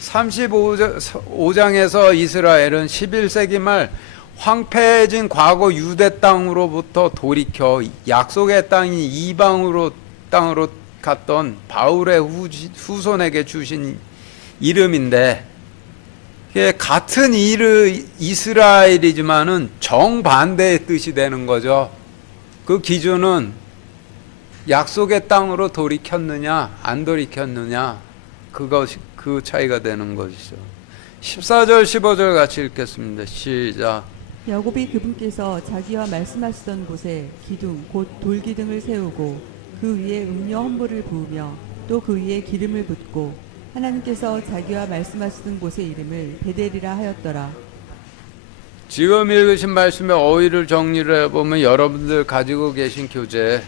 35장에서 이스라엘은 11세기 말 황폐해진 과거 유대 땅으로부터 돌이켜 약속의 땅인 이방으로 땅으로 갔던 바울의 후손에게 주신 이름인데, 이게 같은 이스라엘이지만은 정반대의 뜻이 되는 거죠. 그 기준은 약속의 땅으로 돌이켰느냐 안 돌이켰느냐, 그 차이가 되는 것이죠. 14절 15절 같이 읽겠습니다. 시작. 야곱이 그분께서 자기와 말씀하시던 곳에 기둥 곧 돌기둥을 세우고 그 위에 음료 헌물을 부으며 또 그 위에 기름을 붓고 하나님께서 자기와 말씀하시던 곳의 이름을 베델이라 하였더라. 지금 읽으신 말씀의 어휘를 정리를 해보면 여러분들 가지고 계신 교재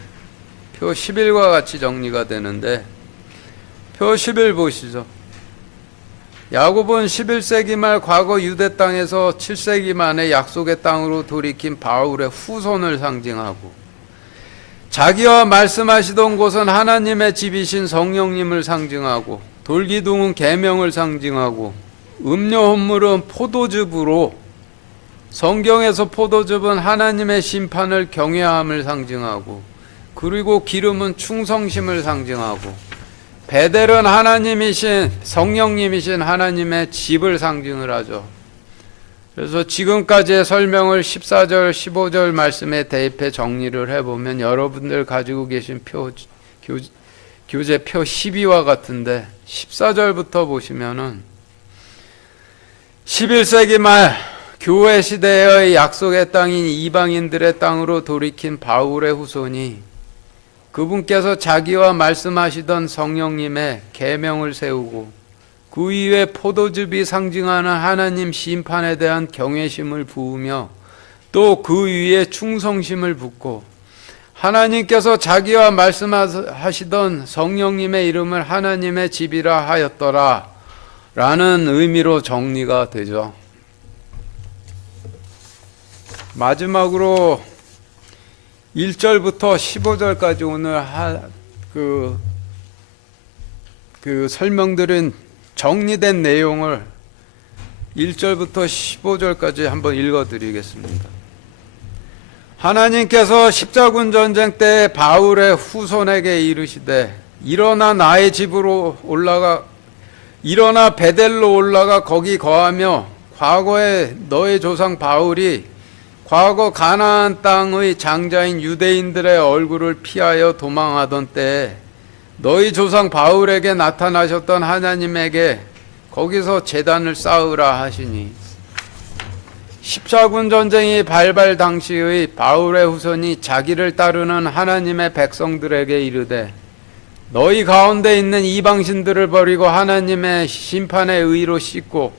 표 11과 같이 정리가 되는데, 표 11 보시죠. 야곱은 11세기 말 과거 유대 땅에서 7세기 만에 약속의 땅으로 돌이킨 바울의 후손을 상징하고, 자기와 말씀하시던 곳은 하나님의 집이신 성령님을 상징하고, 돌기둥은 계명을 상징하고, 음료 헌물은 포도즙으로, 성경에서 포도즙은 하나님의 심판을 경외함을 상징하고, 그리고 기름은 충성심을 상징하고, 베델은 하나님이신 성령님이신 하나님의 집을 상징을 하죠. 그래서 지금까지의 설명을 14절 15절 말씀에 대입해 정리를 해보면 여러분들 가지고 계신 교재 표 12와 같은데, 14절부터 보시면은 11세기 말 교회 시대의 약속의 땅인 이방인들의 땅으로 돌이킨 바울의 후손이 그분께서 자기와 말씀하시던 성령님의 계명을 세우고 그 위에 포도즙이 상징하는 하나님 심판에 대한 경외심을 부으며 또 그 위에 충성심을 붓고, 하나님께서 자기와 말씀하시던 성령님의 이름을 하나님의 집이라 하였더라 라는 의미로 정리가 되죠. 마지막으로 1절부터 15절까지 오늘 그 설명드린 정리된 내용을 1절부터 15절까지 한번 읽어드리겠습니다. 하나님께서 십자군 전쟁 때 바울의 후손에게 이르시되, 일어나 나의 집으로 일어나 베델로 올라가 거기 거하며 과거에 너의 조상 바울이 과거 가나안 땅의 장자인 유대인들의 얼굴을 피하여 도망하던 때에 너희 조상 바울에게 나타나셨던 하나님에게 거기서 제단을 쌓으라 하시니, 십자군 전쟁이 발발 당시의 바울의 후손이 자기를 따르는 하나님의 백성들에게 이르되, 너희 가운데 있는 이방신들을 버리고 하나님의 심판의 의로 씻고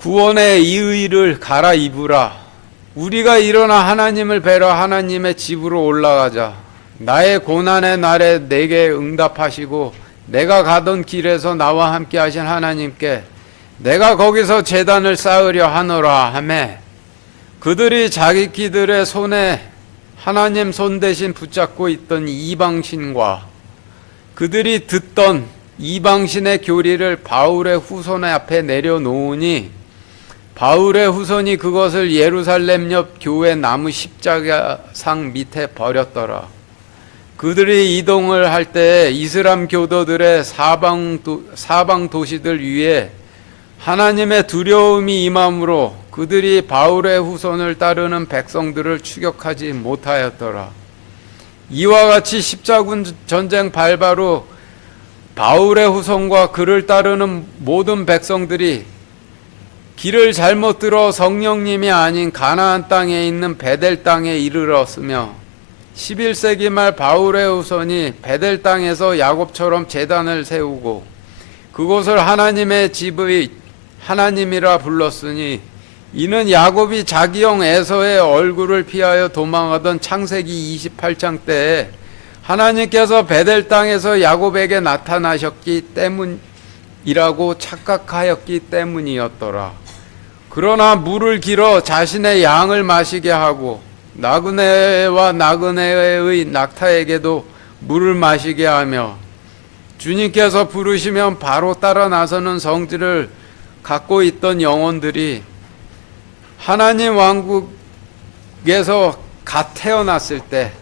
구원의 이 의를 갈아입으라. 우리가 일어나 하나님을 뵈러 하나님의 집으로 올라가자. 나의 고난의 날에 내게 응답하시고 내가 가던 길에서 나와 함께 하신 하나님께 내가 거기서 제단을 쌓으려 하노라 하매, 그들이 자기들의 손에 하나님 손 대신 붙잡고 있던 이방신과 그들이 듣던 이방신의 교리를 바울의 후손의 앞에 내려놓으니, 바울의 후손이 그것을 예루살렘 옆 교회 나무 십자가상 밑에 버렸더라. 그들이 이동을 할 때 이슬람 교도들의 사방 도시들 위에 하나님의 두려움이 임함으로 그들이 바울의 후손을 따르는 백성들을 추격하지 못하였더라. 이와 같이 십자군 전쟁 발발 후 바울의 후손과 그를 따르는 모든 백성들이 길을 잘못 들어 성령님이 아닌 가나안 땅에 있는 베델 땅에 이르렀으며, 11세기 말 바울의 후손이 베델 땅에서 야곱처럼 제단을 세우고 그곳을 하나님의 집의 하나님이라 불렀으니 이는 야곱이 자기 형 에서의 얼굴을 피하여 도망하던 창세기 28장 때에 하나님께서 베델 땅에서 야곱에게 나타나셨기 때문이라고 착각하였기 때문이었더라. 그러나 물을 길어 자신의 양을 마시게 하고 나그네와 나그네의 낙타에게도 물을 마시게 하며 주님께서 부르시면 바로 따라 나서는 성질을 갖고 있던 영혼들이 하나님 왕국에서 갓 태어났을 때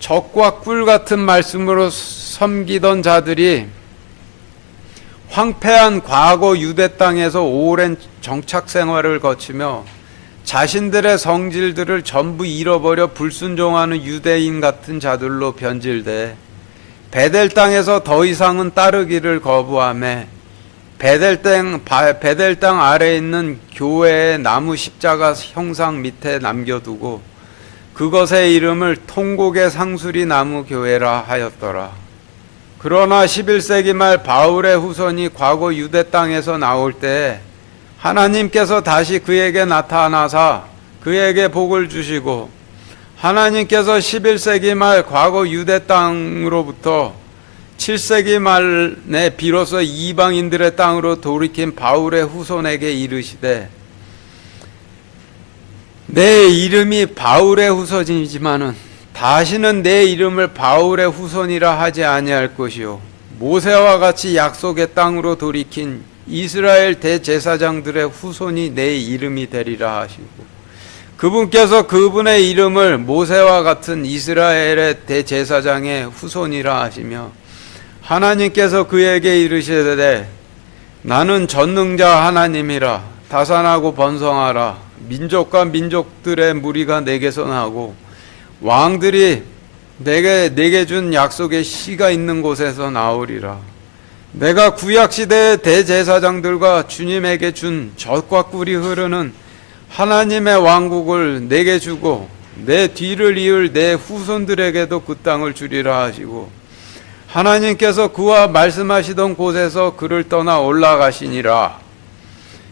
적과 꿀 같은 말씀으로 섬기던 자들이 황폐한 과거 유대 땅에서 오랜 정착 생활을 거치며 자신들의 성질들을 전부 잃어버려 불순종하는 유대인 같은 자들로 변질돼 베델 땅에서 더 이상은 따르기를 거부하며 베델 땅 아래에 있는 교회의 나무 십자가 형상 밑에 남겨두고 그것의 이름을 통곡의 상수리 나무 교회라 하였더라. 그러나 11세기 말 바울의 후손이 과거 유대 땅에서 나올 때 하나님께서 다시 그에게 나타나사 그에게 복을 주시고 하나님께서 11세기 말 과거 유대 땅으로부터 7세기 말에 비로소 이방인들의 땅으로 돌이킨 바울의 후손에게 이르시되 내 이름이 바울의 후손이지만은 다시는 내 이름을 바울의 후손이라 하지 아니할 것이요 모세와 같이 약속의 땅으로 돌이킨 이스라엘 대제사장들의 후손이 내 이름이 되리라 하시고 그분께서 그분의 이름을 모세와 같은 이스라엘의 대제사장의 후손이라 하시며 하나님께서 그에게 이르시되 나는 전능자 하나님이라 다산하고 번성하라 민족과 민족들의 무리가 내게서 나고 왕들이 내게 준 약속의 씨가 있는 곳에서 나오리라. 내가 구약시대의 대제사장들과 주님에게 준 젖과 꿀이 흐르는 하나님의 왕국을 내게 주고 내 뒤를 이을 내 후손들에게도 그 땅을 주리라 하시고 하나님께서 그와 말씀하시던 곳에서 그를 떠나 올라가시니라.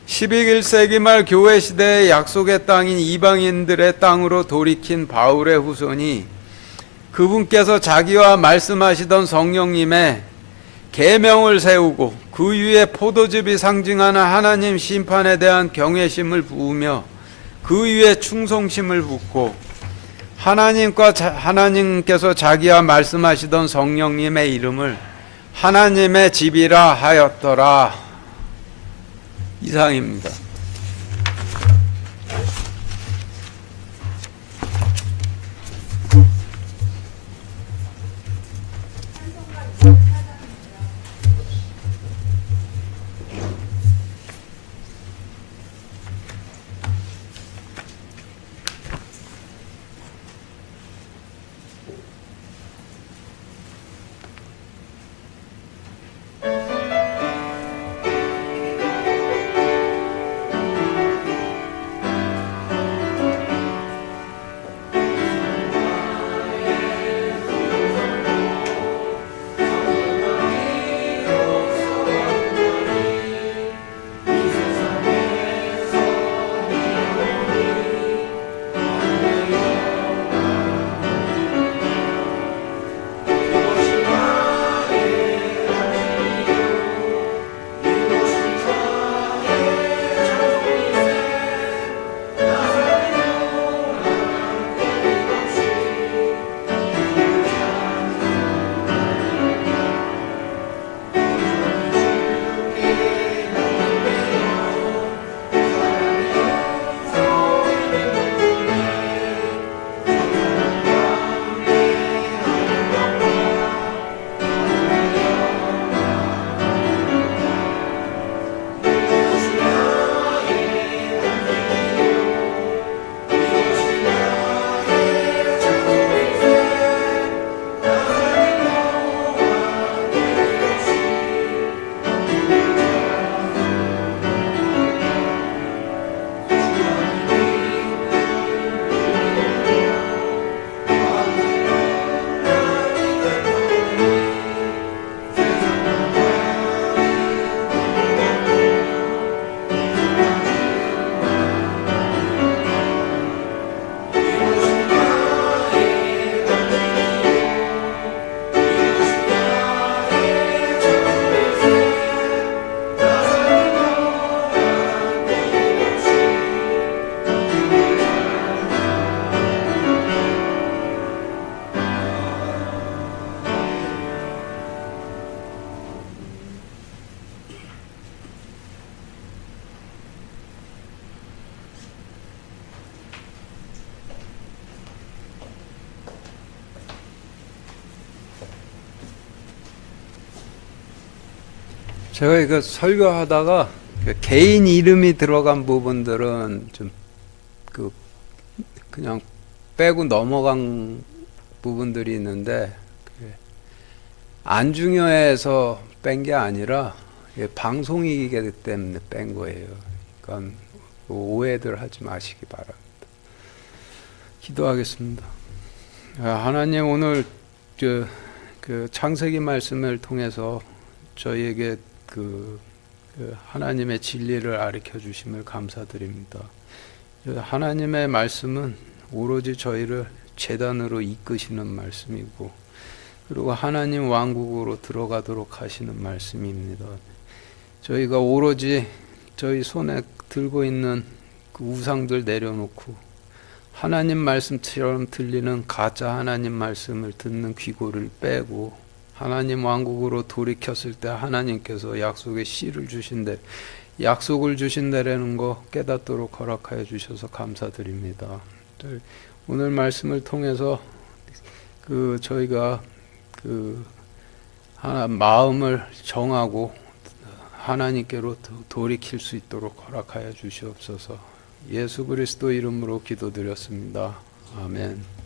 11세기 말 교회 시대의 약속의 땅인 이방인들의 땅으로 돌이킨 바울의 후손이 그분께서 자기와 말씀하시던 성령님의 계명을 세우고 그 위에 포도즙이 상징하는 하나님 심판에 대한 경외심을 부으며 그 위에 충성심을 붓고 하나님께서 자기와 말씀하시던 성령님의 이름을 하나님의 집이라 하였더라. 이상입니다. 제가 이거 설교하다가 그 개인 이름이 들어간 부분들은 좀 그냥 빼고 넘어간 부분들이 있는데 안 중요해서 뺀 게 아니라 방송이기 때문에 뺀 거예요. 그러니까 오해들 하지 마시기 바랍니다. 기도하겠습니다. 하나님, 오늘 그 창세기 말씀을 통해서 저희에게 하나님의 진리를 가르쳐 주심을 감사드립니다. 하나님의 말씀은 오로지 저희를 제단으로 이끄시는 말씀이고, 그리고 하나님 왕국으로 들어가도록 하시는 말씀입니다. 저희가 오로지 저희 손에 들고 있는 그 우상들 내려놓고 하나님 말씀처럼 들리는 가짜 하나님 말씀을 듣는 귀고를 빼고 하나님 왕국으로 돌이켰을 때 하나님께서 약속의 씨를 주신대, 약속을 주신다라는 거 깨닫도록 허락하여 주셔서 감사드립니다. 오늘 말씀을 통해서 저희가 마음을 정하고 하나님께로 돌이킬 수 있도록 허락하여 주시옵소서. 예수 그리스도 이름으로 기도드렸습니다. 아멘.